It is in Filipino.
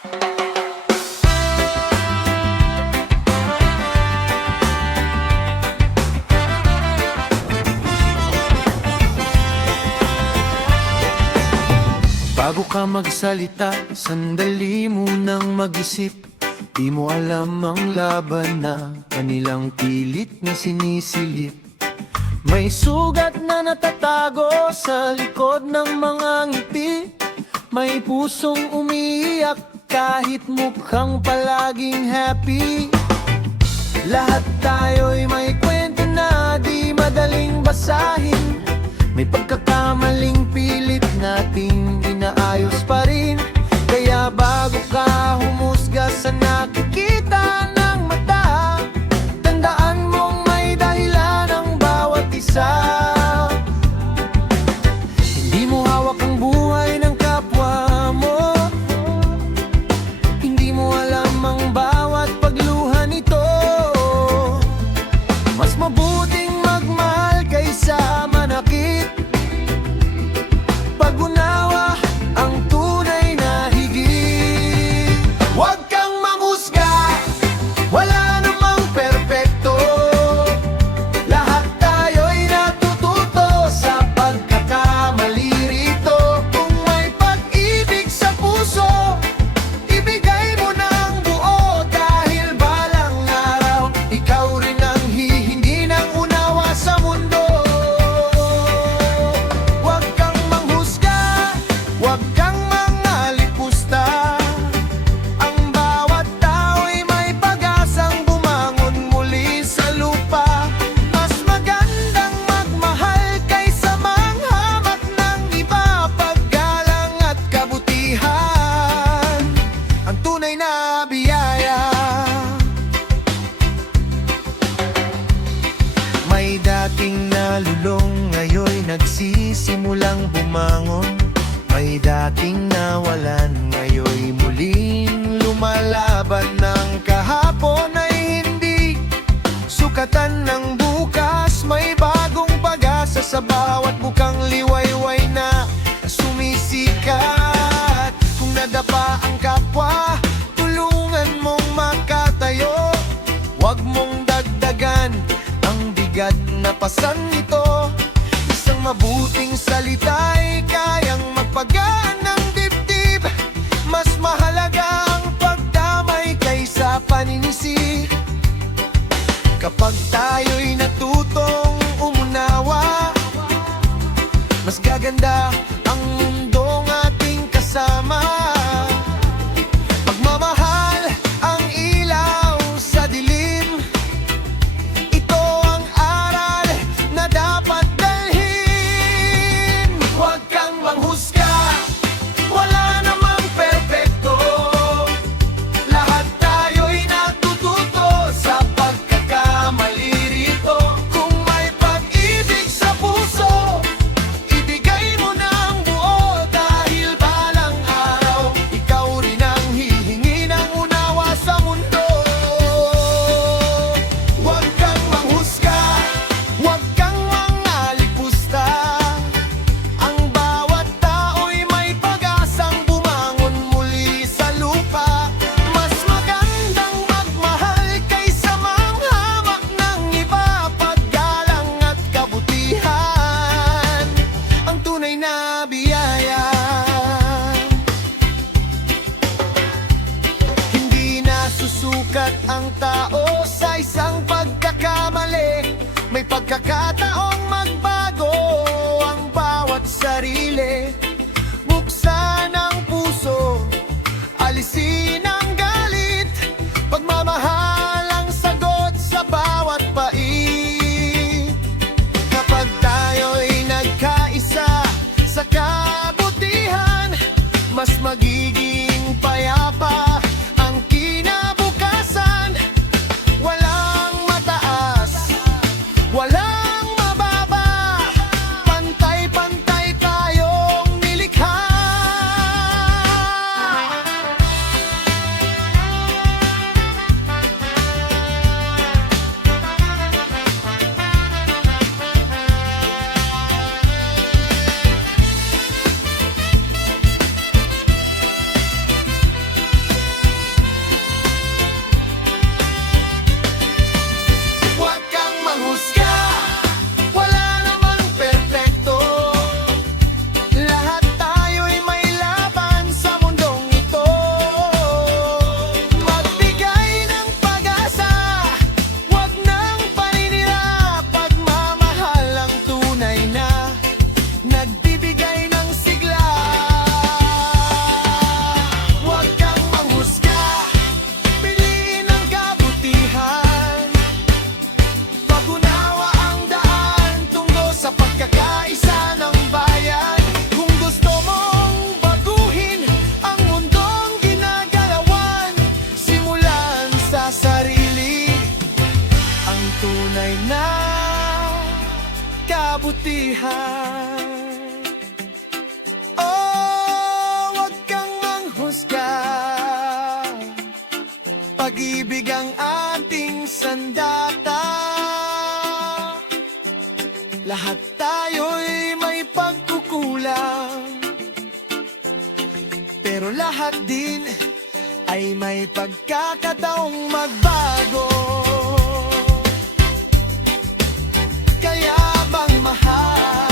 Bago ka magsalita, sandali munang mag-isip. Di mo alam ang laban na kanilang pilit na sinisilip. May sugat na natatago sa likod ng mga ngiti. May pusong umiiyak kahit mukhang palaging happy. Lahat tayo'y may kwento na di madaling basahin. May pagkakamaling pilit nating inaayos pa rin. Kaya bago ka humusga sa nakikita ng mata, tandaan mong may dahilan ang bawat isa. Hindi mo hawak ang buhay ng kapwa mo. Hindi mo alam ang bawat pagluha nito. Mas mabuting magmahal kaysa manakit. Pag-unawa ang tunay na higit. Huwag kang manghusga, wala namang perpekto. Lahat tayo'y natututo sa pagkakamali rito. Kung may pag-ibig sa puso, ibigay mo ng buo. Dahil balang araw, ikaw rin ang hihingi ng unawa sa mundo. Huwag kang manghusga, huwag kang mangalipusta. Ang bawat tao'y may pag-asang bumangon muli sa lupa. Mas magandang magmahal kaysa manghamak ng iba. Paggalang at kabutihan ang tunay na biyaya. May dating nalulong, ngayon'y nagsisimulang bumangon. May dating nawalan, ngayon'y muling lumalaban. Ng kahapon ay hindi sukatan ng bukas. May bagong pag-asa sa bawat bukang liwayway na sumisikat. Kung nadapa ang kapwa, tulungan mong makatayo. Huwag mong dagdagan ang bigat na pasan nito. Isang mabuting salita'y kayang magpagaan ng dibdib. Mas mahalaga ang pagdamay kaysa paninisi. Kapag tayo'y natutong umunawa, mas gaganda ang mundong ating kasama. Pagmamahal ang ilaw sa dilim. Ito ang aral na dapat dalhin. Huwag kang manghusga, wala namang perpekto. Lahat tayo'y natututo sa pagkakamali rito. Kung may pag-ibig sa puso, ibigay mo ng buo. Dahil balang araw, ikaw rin ang hihingi ng unawa sa mundo. Huwag kang manghusga, huwag kang mangalipusta. Ang bawat tao'y may pag-asang bumangon muli sa lupa. Mas magandang magmahal kaysa manghamak ng iba. Paggalang at kabutihan ang tunay na biyaya. Hindi nasusukat ang tao sa isang pagkakamali. May pagkakataong magbago ang bawat sarili. Buksan ang puso, alisin ang galit. Pagmamahal ang sagot sa bawat pait. Kapag tayo'y nagkaisa sa kabutihan, mas magiging payapa ang kinabukasan. Walang mataas, walang mababa. Pantay-pantay tayong nilikha. kabutihan. Oh, huwag kang manghusga, pag-ibig ang ating sandata. Lahat tayo'y may pagkukulang, pero lahat din ay may pagkakataong magbago. Kaya bang mahal